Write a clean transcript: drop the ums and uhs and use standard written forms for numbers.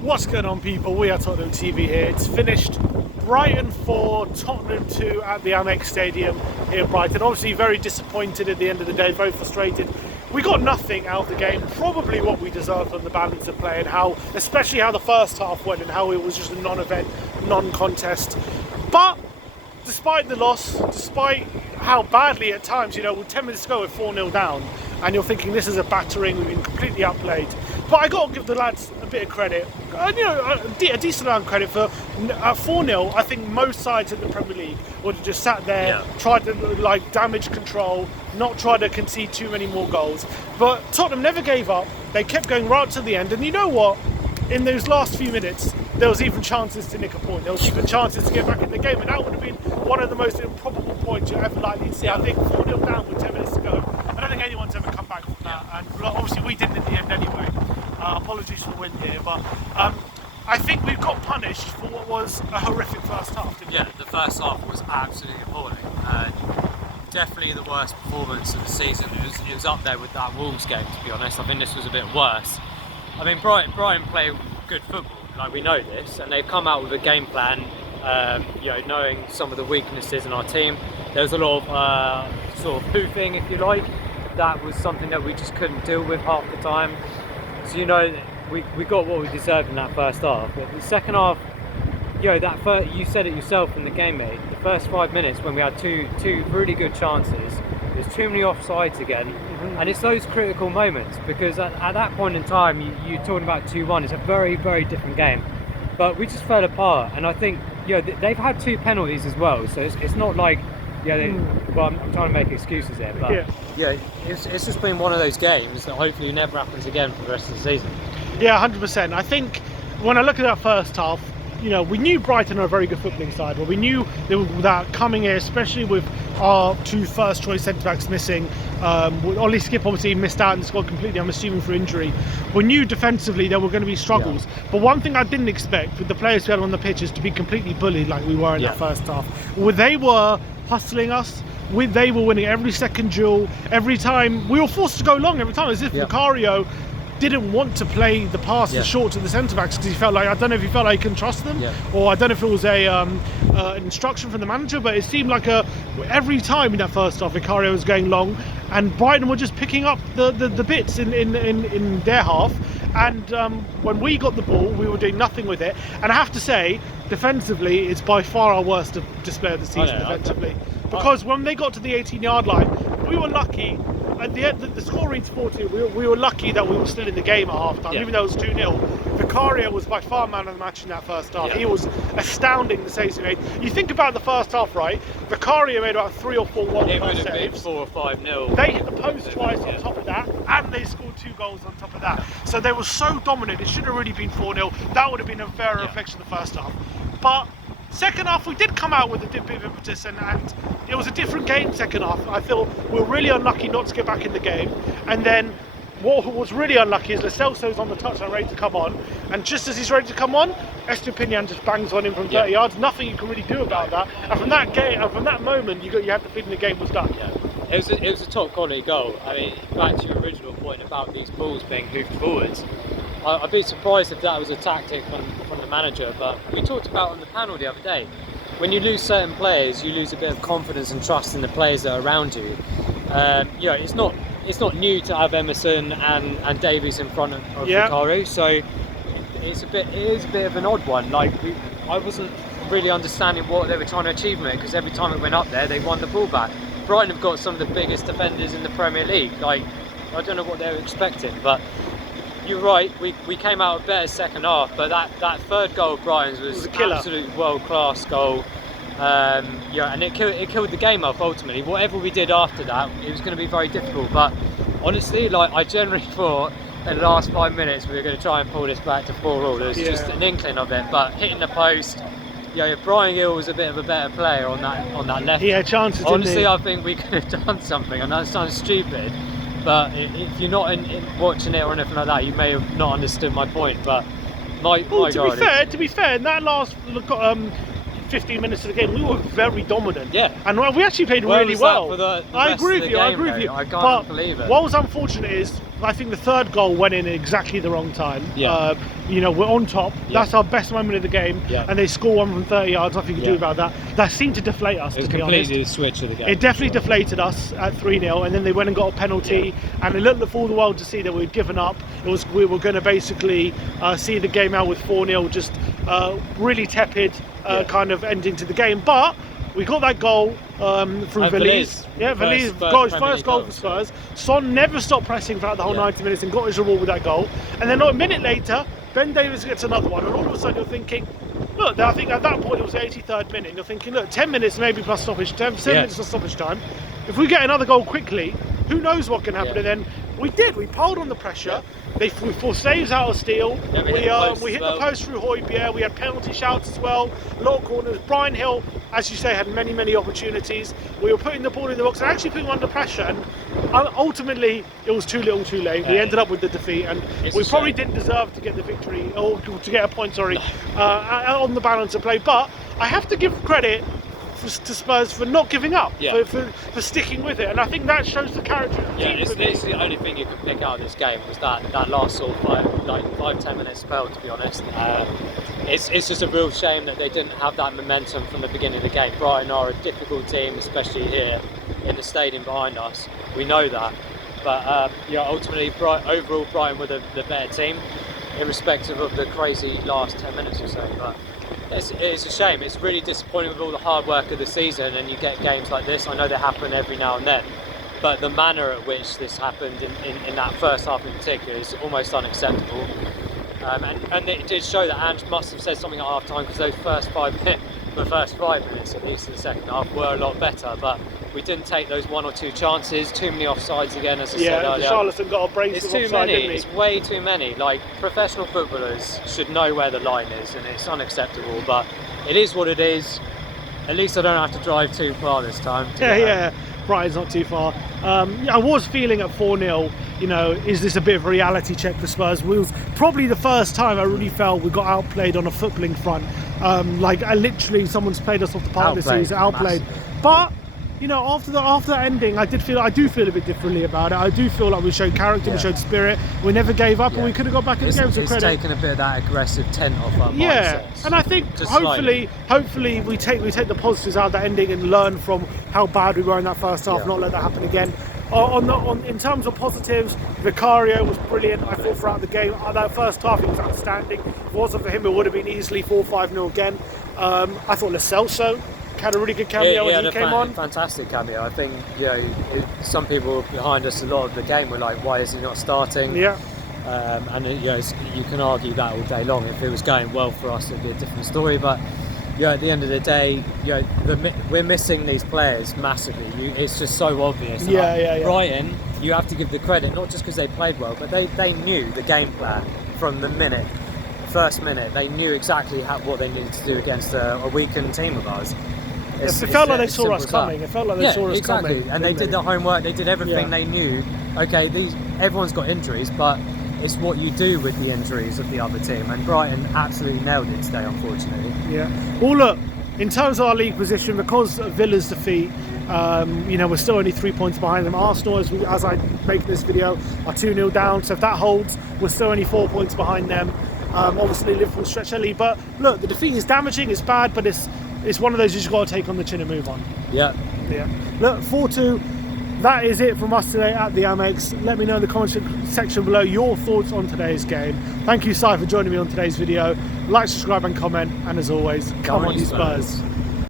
What's going on, people? We are Tottenham TV here. It's finished. Brighton 4, Tottenham 2 at the Amex Stadium here in Brighton. Obviously very disappointed at the end of the day, very frustrated. We got nothing out of the game, probably what we deserved on the balance of play, and especially how the first half went and how it was just a non-event, non-contest. But despite the loss, despite how badly at times, with 10 minutes to go, we're 4-0 down, and you're thinking this is a battering, we've been completely outplayed. But I got to give the lads a bit of credit, a decent amount of credit for 4-0. I think most sides in the Premier League would have just sat there, tried to damage control, not try to concede too many more goals. But Tottenham never gave up. They kept going right to the end. And you know what? In those last few minutes, there was even chances to nick a point. There was even chances to get back in the game, and that would have been one of the most improbable points you're ever likely to see. I think 4-0 down with 10 minutes to go. I don't think anyone's ever come back from that, and obviously we didn't in the end anyway. Apologies for the win here, but I think we've got punished for what was a horrific first half, didn't we? Yeah, the first half was absolutely appalling. Definitely the worst performance of the season. It was up there with that Wolves game, to be honest. I think this was a bit worse. I mean, Brighton play good football, like we know this, and they've come out with a game plan, knowing some of the weaknesses in our team. There was a lot of sort of hoofing, if you like. That was something that we just couldn't deal with half the time. So we got what we deserved in that first half. But the second half, you said it yourself in the game, mate. The first 5 minutes when we had two really good chances, there's too many offsides again, and it's those critical moments, because at that point in time, you're talking about 2-1. It's a very, very different game, but we just fell apart. And I think they've had 2 penalties as well, so it's not like I'm trying to make excuses there, but it's just been one of those games that hopefully never happens again for the rest of the season. Yeah, 100%. I think when I look at that first half, we knew Brighton are a very good footballing side, but we knew they were that coming here, especially with our 2 first choice centre-backs missing. Ollie Skip obviously missed out in the squad completely, I'm assuming for injury. We knew defensively there were going to be struggles, but one thing I didn't expect with the players we had on the pitch is to be completely bullied like we were in that first half. They were hustling us. They were winning every second duel. Every time we were forced to go long, every time, as if Vicario didn't want to play the pass short to the centre backs, because he felt like, I don't know if he felt like he couldn't trust them, or I don't know if it was an instruction from the manager, but it seemed like every time in that first half Vicario was going long, and Brighton were just picking up the bits in their half. And when we got the ball, we were doing nothing with it. And I have to say, defensively, it's by far our worst display of the season defensively. Because when they got to the 18-yard line, we were lucky. At the end, the score reads 4-2. We were lucky that we were still in the game at half-time, even though it was 2-0. Vicario was by far man of the match in that first half. He was astounding, the saves he made. You think about the first half, right? Vicario made about 3 or 4 world-class saves. It would have been 4 or 5-0. They hit the post twice on top of that, and they scored 2 goals on top of that. So they were so dominant. It should have really been 4-0. That would have been a fairer reflection of the first half. But second half, we did come out with a bit of impetus, and it was a different game second half. I feel we were really unlucky not to get back in the game. And then what was really unlucky is Lo Celso's on the touchline ready to come on, and just as he's ready to come on, Estupiñán just bangs on him from 30 yards. Nothing you can really do about that. And from that moment, you had the feeling the game was done. It was a top quality goal. I mean, back to your original point about these balls being hoofed forwards. I'd be surprised if that was a tactic from the manager, but we talked about on the panel the other day, when you lose certain players, you lose a bit of confidence and trust in the players that are around you. It's not new to have Emerson and Davies in front of Vicario, so it is a bit of an odd one. I wasn't really understanding what they were trying to achieve with it, because every time it went up there, they won the ball back. Brighton have got some of the biggest defenders in the Premier League. I don't know what they were expecting, but you're right, we came out a better second half, but that third goal of Brighton's was an absolute world-class goal. And it killed the game off ultimately. Whatever we did after that, it was going to be very difficult. But honestly, I generally thought in the last 5 minutes we were going to try and pull this back to 4-4. There was just an inkling of it, but hitting the post. Brian Gill was a bit of a better player on that left. He had chances. Honestly, I think we could have done something, and that sounds stupid. But if you're not watching it or anything like that, you may have not understood my point. But to be fair, in that last 15 minutes of the game, we were very dominant. And we actually played really well. I agree with you. I can't believe it. What was unfortunate is I think the third goal went in at exactly the wrong time. Yeah. You know, we're on top. Yeah. That's our best moment of the game. Yeah. And they score one from 30 yards. Nothing you can do about that. That seemed to deflate us, It was to be honest. completely the switch of the game. It definitely deflated us at 3-0, and then they went and got a penalty, and it looked for the world to see that we'd given up. We were going to basically see the game out with 4-0, just really tepid kind of ending to the game. But we got that goal through Veliz. Yeah, Veliz got his first goal for Spurs. Son never stopped pressing throughout the whole 90 minutes and got his reward with that goal. And then a minute later, Ben Davies gets another one, and all of a sudden you're thinking, look, I think at that point it was the 83rd minute, and you're thinking, look, 10 minutes maybe plus stoppage, 10 minutes plus stoppage time. If we get another goal quickly, who knows what can happen? And then we did. We piled on the pressure. We forced saves out of Steele. We hit the post through Højbjerg. We had penalty shouts as well. A lot of corners. Brian Hill, as you say, had many opportunities. We were putting the ball in the box and actually putting under pressure. And ultimately, it was too little, too late. We ended up with the defeat, and we probably didn't deserve to get the victory or to get a point. On the balance of play. But I have to give credit to Spurs for not giving up, for sticking with it, and I think that shows the character of the team. It's the only thing you could pick out of this game was that last sort of 5-10 minute spell, to be honest. It's just a real shame that they didn't have that momentum from the beginning of the game. Brighton are a difficult team, especially here in the stadium behind us. We know that, but ultimately, overall Brighton were the better team, irrespective of the crazy last 10 minutes or so. But it's a shame. It's really disappointing with all the hard work of the season, and you get games like this. I know they happen every now and then, but the manner at which this happened in that first half in particular is almost unacceptable. And it did show that Ange must have said something at half time, because those first 5 minutes at least in the second half were a lot better, but we didn't take those 1 or 2 chances. Too many offsides again, as I said earlier. Charleston got a brace of offside, didn't he? It's way too many. Like, professional footballers should know where the line is, and it's unacceptable, but it is what it is. At least I don't have to drive too far this time. Brighton's not too far. I was feeling at 4-0, is this a bit of a reality check for Spurs? It was probably the first time I really felt we got outplayed on a footballing front. Literally someone's played us off the park this season, outplayed. But after the ending, I do feel a bit differently about it. I do feel like we showed character, we showed spirit. We never gave up, and we could have got back in the game. So it's taken a bit of that aggressive tent off our mindsets. And I think hopefully we take the positives out of that ending and learn from how bad we were in that first half. Not let that happen again. In terms of positives, Vicario was brilliant. I thought throughout the game, that first half he was outstanding. If it wasn't for him, it would have been easily 4-5-0 again. I thought Lo Celso had a really good cameo when he came on. Fantastic cameo. I think some people behind us a lot of the game were like, why is he not starting? You can argue that all day long. If it was going well for us, it'd be a different story. But at the end of the day, we're missing these players massively. It's just so obvious. Brighton, you have to give the credit, not just because they played well, but they knew the game plan from the first minute. They knew exactly what they needed to do against a weakened team of ours. It felt like they saw us coming. It felt like they saw us coming. And they did the homework. They did everything they knew. Okay, everyone's got injuries, but it's what you do with the injuries of the other team. And Brighton absolutely nailed it today, unfortunately. Well, look, in terms of our league position, because of Villa's defeat, we're still only 3 points behind them. Arsenal, as I make this video, are 2-0 down. So if that holds, we're still only 4 points behind them. Obviously, Liverpool stretch early. But look, the defeat is damaging. It's bad, but it's one of those you just got to take on the chin and move on. Look, 4-2. That is it from us today at the Amex. Let me know in the comment section below your thoughts on today's game. Thank you, Si, for joining me on today's video. Like, subscribe and comment, and as always, come on you Spurs.